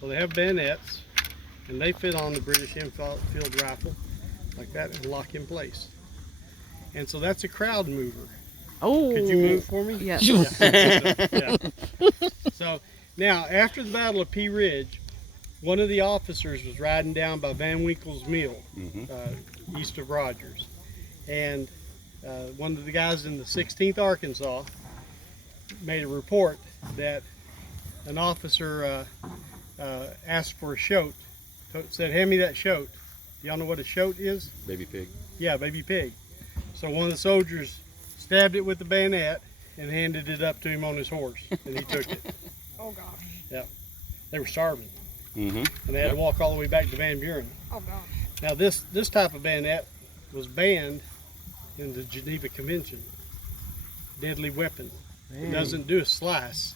So they have bayonets, and they fit on the British Enfield rifle like that and lock in place. And so that's a crowd mover. Oh. Could you move for me? Yes. Yeah. So now, after the Battle of Pea Ridge, one of the officers was riding down by Van Winkle's Mill, east of Rogers. And one of the guys in the 16th Arkansas made a report that an officer asked for a shoat, said, "Hand me that shoat." Y'all know what a shoat is? Baby pig. Yeah, baby pig. So one of the soldiers stabbed it with the bayonet and handed it up to him on his horse, and he took it. Oh gosh. Yeah, they were starving, Mm-hmm. and they had to walk all the way back to Van Buren. Oh gosh. Now this type of bayonet was banned in the Geneva Convention. Deadly weapon. It doesn't do a slice.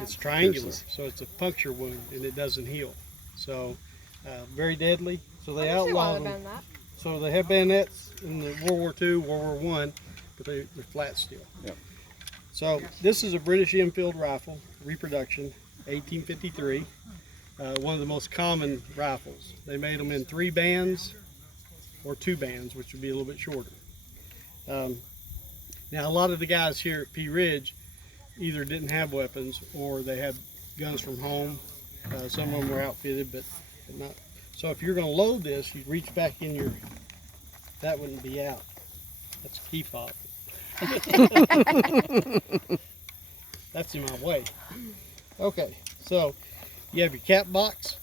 It's triangular, so it's a puncture wound, and it doesn't heal. So very deadly. So they outlawed them. So they have bayonets in the World War II, World War I, but they're flat still. Yep. So this is a British Enfield rifle, reproduction, 1853. One of the most common rifles. They made them in 3 bands or 2 bands, which would be a little bit shorter. Now a lot of the guys here at Pea Ridge either didn't have weapons or they had guns from home. Some of them were outfitted, but not. So if you're going to load this, you reach back in your, that wouldn't be out. That's a key fob. That's in my way. Okay, so you have your cap box,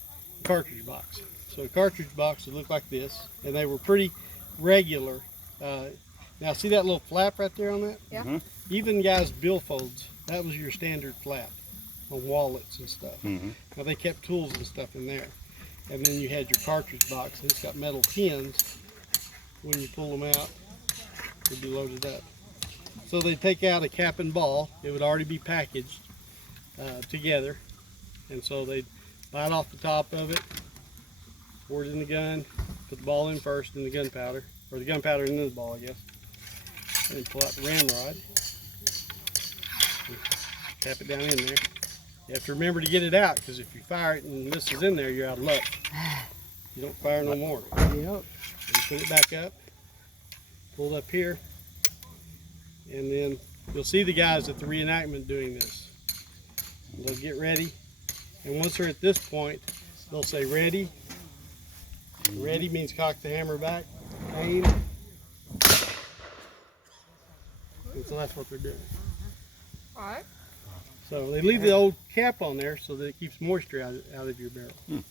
cartridge box. So the cartridge box would look like this, and they were pretty regular. Now see that little flap right there on that? Yeah. Mm-hmm. Even guys' billfolds, that was your standard flap on wallets and stuff. Mm-hmm. Now they kept tools and stuff in there. And then you had your cartridge box, and it's got metal pins. When you pull them out, they'd be loaded up. So they'd take out a cap and ball. It would already be packaged together. And so they'd bite off the top of it, pour it in the gun, put the ball in first, then the gunpowder, or the gunpowder into the ball, I guess. And then pull out the ramrod. Tap it down in there. You have to remember to get it out, because if you fire it and this is in there, you're out of luck. You don't fire no more. Yep. You put it back up, pull it up here, and then you'll see the guys at the reenactment doing this. They'll get ready, and once they're at this point, they'll say ready. Ready means cock the hammer back, aim. And so that's what they're doing. All right. So they leave the old cap on there so that it keeps moisture out of your barrel.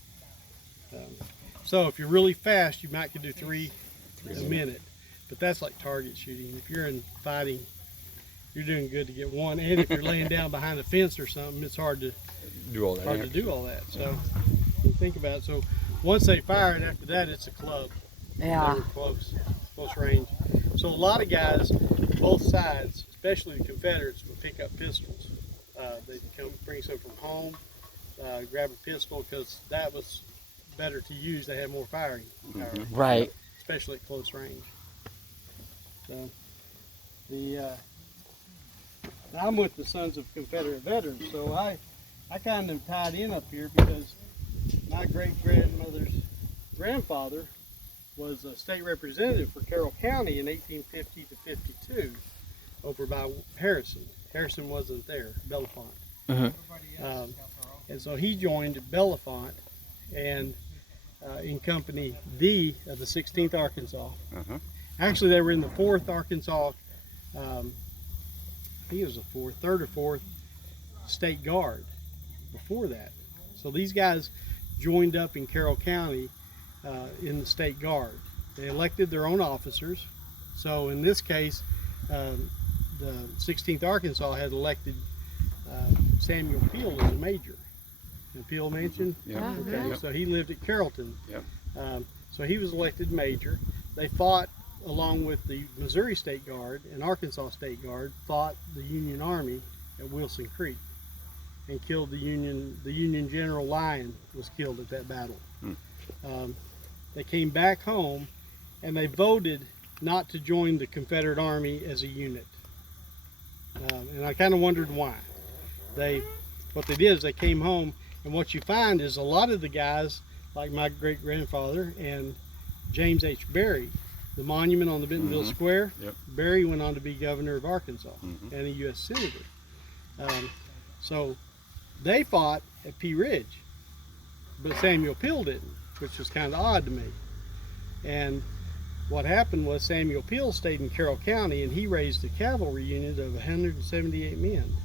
So if you're really fast, you might could do 3 a minute, but that's like target shooting. If you're in fighting, you're doing good to get 1. And if you're laying down behind a fence or something, it's hard to Do all that. do all that. So think about it. So once they fire it, after that it's a club. Yeah. They were close range. So a lot of guys, both sides, especially the Confederates, would pick up pistols. They'd come bring some from home, grab a pistol, because that was better to use. They had more firing power, Right. especially at close range. So now I'm with the Sons of Confederate Veterans, so I kind of tied in up here because my great-grandmother's grandfather was a state representative for Carroll County in 1850 to 52 over by Harrison. Harrison wasn't there, Bellefonte. And so he joined Bellefonte and in Company D of the 16th Arkansas. Actually, they were in the 4th Arkansas, I think it was the 3rd or 4th State Guard before that. So these guys joined up in Carroll County in the State Guard. They elected their own officers. So in this case, the 16th Arkansas had elected Samuel Peel as a major. And Peel Mansion? Yeah. Okay, Yep. so he lived at Carrollton. Yep. So he was elected major. They fought along with the Missouri State Guard and Arkansas State Guard, fought the Union Army at Wilson Creek and killed the Union General Lyon was killed at that battle. They came back home and they voted not to join the Confederate Army as a unit. And I kind of wondered why. What they did is they came home And what you find is a lot of the guys, like my great grandfather and James H. Berry, the monument on the Bentonville Square. Yep. Berry went on to be governor of Arkansas Mhm. and a U.S. senator. So they fought at Pea Ridge, but Samuel Peel didn't, which was kind of odd to me. And what happened was Samuel Peel stayed in Carroll County, and he raised a cavalry unit of 178 men.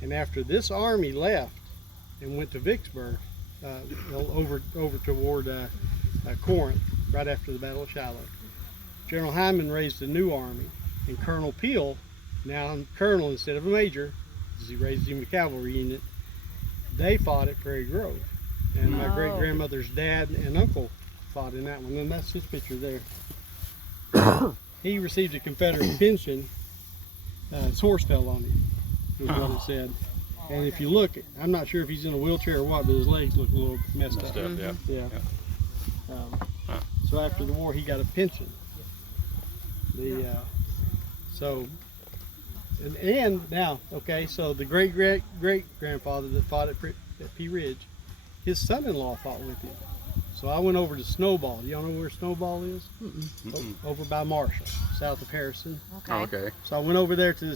And after this army left and went to Vicksburg, over toward Corinth, right after the Battle of Shiloh, General Hyman raised a new army, and Colonel Peel, now a colonel instead of a major, because he raised him a cavalry unit, they fought at Prairie Grove. And my great-grandmother's dad and uncle fought in that one, and that's his picture there. He received a Confederate pension. His horse fell on him, is what it said. And if you look, I'm not sure if he's in a wheelchair or what, but his legs look a little messed up. Yeah. Yeah. So after the war, he got a pension. And now, okay, so the great grandfather that fought at Pea Ridge, his son-in-law fought with him. So I went over to Snowball. Do y'all know where Snowball is? Over by Marshall, south of Harrison. Oh, okay. So I went over there to the